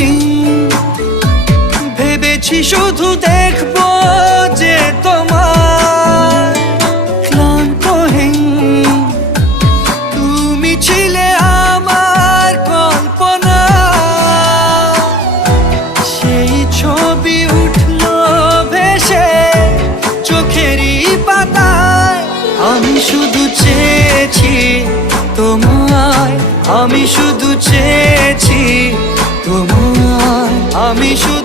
দিন ভেবেছি শুধু দেখবো যে তোমার ক্লান্তহীন তুমি ছিলে আমার কল্পনা। সেই ছবি উঠলো ভেসে চোখেরই পাতায়। আমি শুধু চেয়েছি তোমায়, আমি শুধু চেয়েছি তোমায়, আমি শুধু